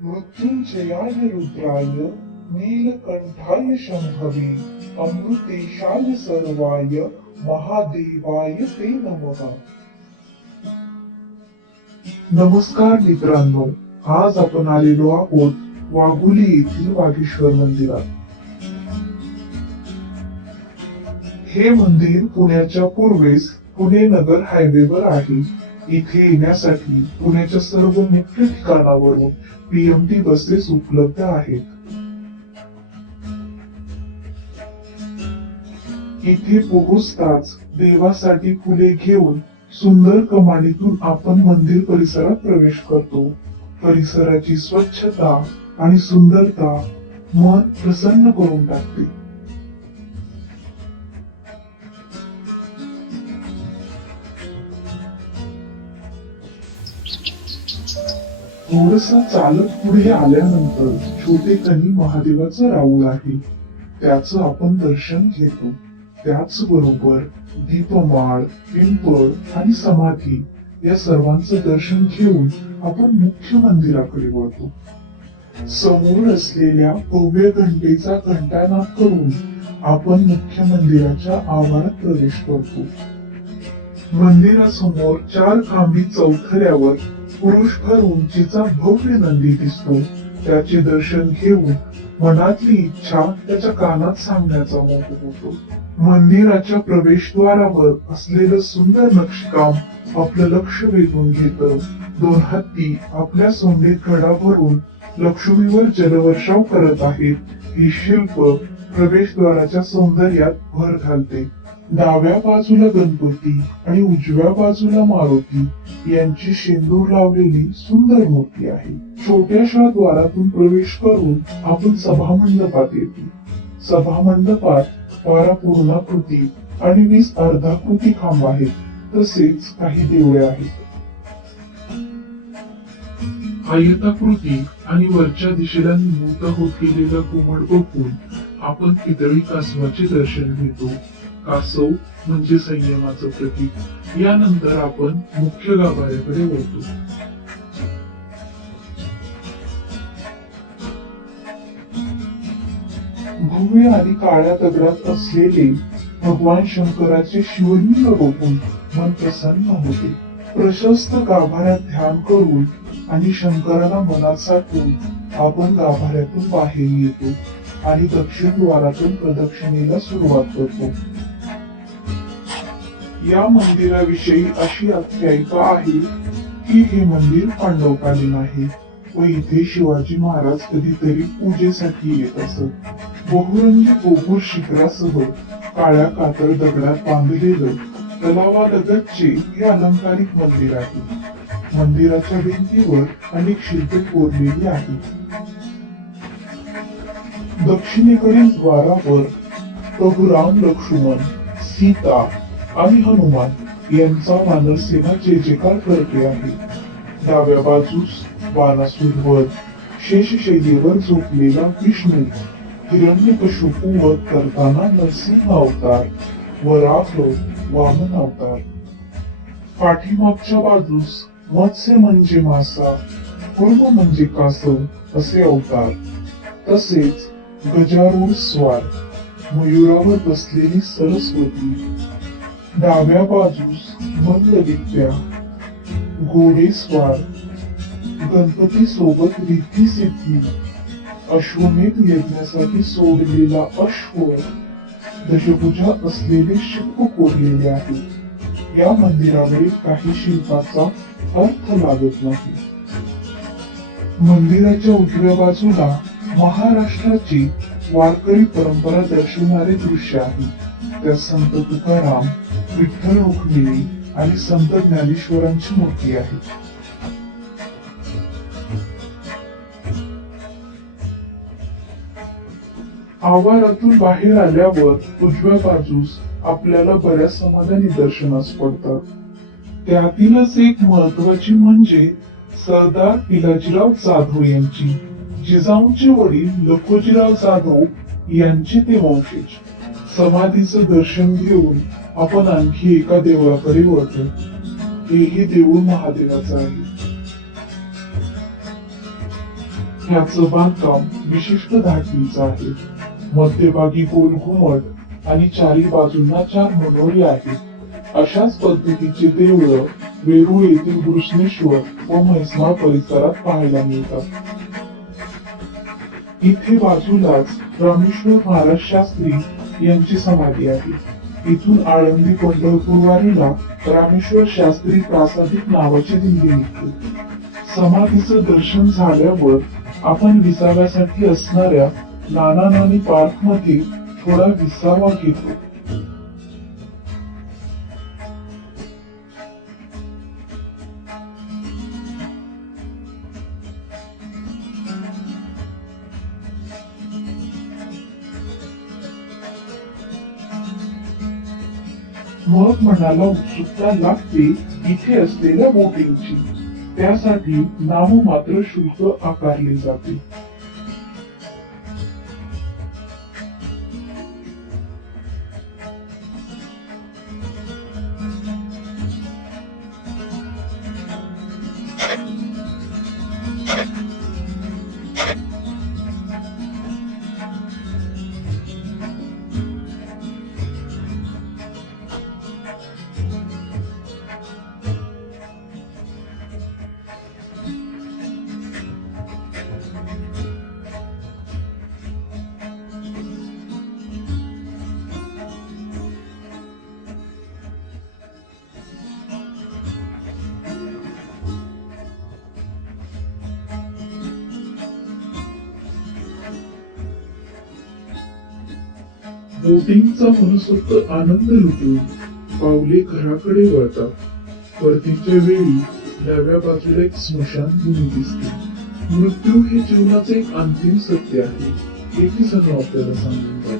मृत्युंजयाय रुद्राय नीलकंठाय शंभवे अमृतेशाय सर्वाय महादेवाय ते नमः. नमस्कार मित्रांनो, आज आपण आलेलो आहोत वाघोली येथील वागीश्वर मंदिरात. हे मंदिर पुण्याच्या पूर्वेस पुणे नगर हायवेवर आहे. इथे येण्यासाठी पुण्याच्या सर्व मुख्य ठिकाणावरून पीएमटी बसेस उपलब्ध आहेत. इथे पोहोचताच देवासाठी फुले घेऊन सुंदर कमानीतून आपण मंदिर परिसरात प्रवेश करतो. परिसराची स्वच्छता आणि सुंदरता मन प्रसन्न करून टाकते. थोडस चालत पुढे आल्यानंतर छोटेखानी महादेवाचं राऊळ आहे. त्याचं आपण दर्शन घेतो. त्याचबरोबर दीपमाळ, पिंपळ आणि समाधी या सर्वांचं दर्शन घेऊन आपण मुख्य मंदिराकडे वळतो. समोर असलेल्या भव्य घंटेचा घंटानाद करून आपण मुख्य मंदिराच्या आवारात प्रवेश करतो. मंदिरासमोर 4 खांबी चौथऱ्यावर पुरुषभर उंचीचा भव्य नंदी दिसतो. त्याचे दर्शन घेऊन मनातली इच्छा त्याच्या कानात सांगण्याचा मोह होतो. मंदिराच्या प्रवेशद्वारावर असलेलं सुंदर नक्षीकाम आपलं लक्ष वेधून घेतं. 2 हत्ती आपल्या सोंडेत घडा भरून लक्ष्मीवर जलवर्षाव करत आहेत. हे शिल्प प्रवेशद्वाराच्या सौंदर्यात भर घालते. डाव्या बाजूला गणपती आणि उजव्या बाजूला मारुती यांची शेंदूर लावलेली सुंदर मूर्ती आहे. छोट्याशा द्वारातून प्रवेश करून आपण सभामंडपात येतो. सभामंडपात 12 पूर्णाकृती आणि 20 अर्धाकृती खांब आहेत. तसेच काही देवळे आहेत. आयताकृती आणि वरच्या दिशेला निमुळता होत गेलेला घुमट बघून आपण पितळी कासवाचे दर्शन घेतो. कासव म्हणजे संयमाचं प्रतीक. यानंतर आपण मुख्य गाभाऱ्याकडे वळतो. भव्य आणि काळ्या दगडात असलेले भगवान शंकराचे शिवलिंग बघून मन प्रसन्न होते. प्रशस्त गाभाऱ्यात ध्यान करून आणि शंकराला मनात साठवून आपण गाभाऱ्यातून बाहेर येतो आणि दक्षिण द्वारातून प्रदक्षिणेला सुरुवात करतो. या मंदिराविषयी अशी आख्यायिका आहे की हे मंदिर पांडवकालीन आहे व इथे शिवाजी महाराज कधीतरी पूजेसाठी येत असत. बहुरंगी गोपूर शिखरासह काळ्या कातळ दगडात बांधलेलं तलावालगतचे हे अलंकारिक मंदिर आहे. मंदिराच्या भिंतीवर अनेक शिल्पे कोरलेली आहेत. दक्षिणेकडील द्वारावर प्रभू राम, लक्ष्मण, सीता आणि हनुमान यांचा वानरसेना जय जयकार करते आहे. डाव्या बाजूस बाणासूर वध, शेषशैलीवर झोपलेला विष्णू, हिरण्यकशिपू वध करताना नरसिंह अवतार, वराह, वामन अवतार. पाठीमागच्या बाजूस मत्स्य म्हणजे मासा, कुर्म म्हणजे कासव असे अवतार. तसेच गजारूढ स्वार, मयुरावर बसलेली सरस्वती. डाव्या बाजूस मल्लविद्या, घोडेस्वार, गणपती सोबत रिद्धी सिद्धी, अश्वमेध यज्ञासाठी सोडलेला अश्व, दशभुजा असलेले शिल्प कोरलेले आहे. या मंदिरावरील काही शिल्पाचा अर्थ लागत नाही. मंदिराच्या उजव्या बाजूला महाराष्ट्राची वारकरी परंपरा दर्शवणारे दृश्य आहे. त्यात संत तुकाराम, विठ्ठल रुक्मिणी आणि संत ज्ञानेश्वरांची मूर्ती आहे. आवारातून बाहेर आल्यावर उजव्या बाजूस आपल्याला बऱ्याच समाधानी दर्शनास पडतात. त्यातीलच एक महत्वाची म्हणजे सरदार पिलाजीराव जाधव यांची. जिजाऊंचे वडील लखोजीराव जाधव यांचे ते वंशज. समाधीचं दर्शन घेऊन आपण आणखी एका देवळाकडे वळतो. हेही देऊळ महादेवाचं आहे. ह्याचं बांधकाम विशिष्ट धाटणीचं आहे. मध्यभागी गोल घुमट आणि चारी बाजूंना 4 मनोरे आहेत. अशाच पद्धतीचे देऊळ वेरूळ येथील घृष्णेश्वर व म्हैसमाळ परिसरात पाहायला मिळतात. इथे बाजूलाच रामेश्वर महाराज शास्त्री यांची समाधी आहे. इथून आळंदी पंढरपूर वारीला रामेश्वर शास्त्री प्रासादिक नावाची दिंडी निघते. समाधीचं दर्शन झाल्यावर आपण विसाव्यासाठी असणाऱ्या नाना नानी पार्क मध्ये थोडा विसावा घेतो. मग मनाला उत्सुकता लागते इथे असलेल्या बोटिंगची. त्यासाठी नाममात्र शुल्क आकारले जाते. बोटिंगचा मनसोक्त आनंद लुटून पावले घराकडे वळतात. परतीच्या वेळी डाव्या बाजूला एक स्मशानभूमी दिसते. मृत्यू हे जीवनाचे एक अंतिम सत्य आहे, हे ती जणू आपल्याला सांगून जाते.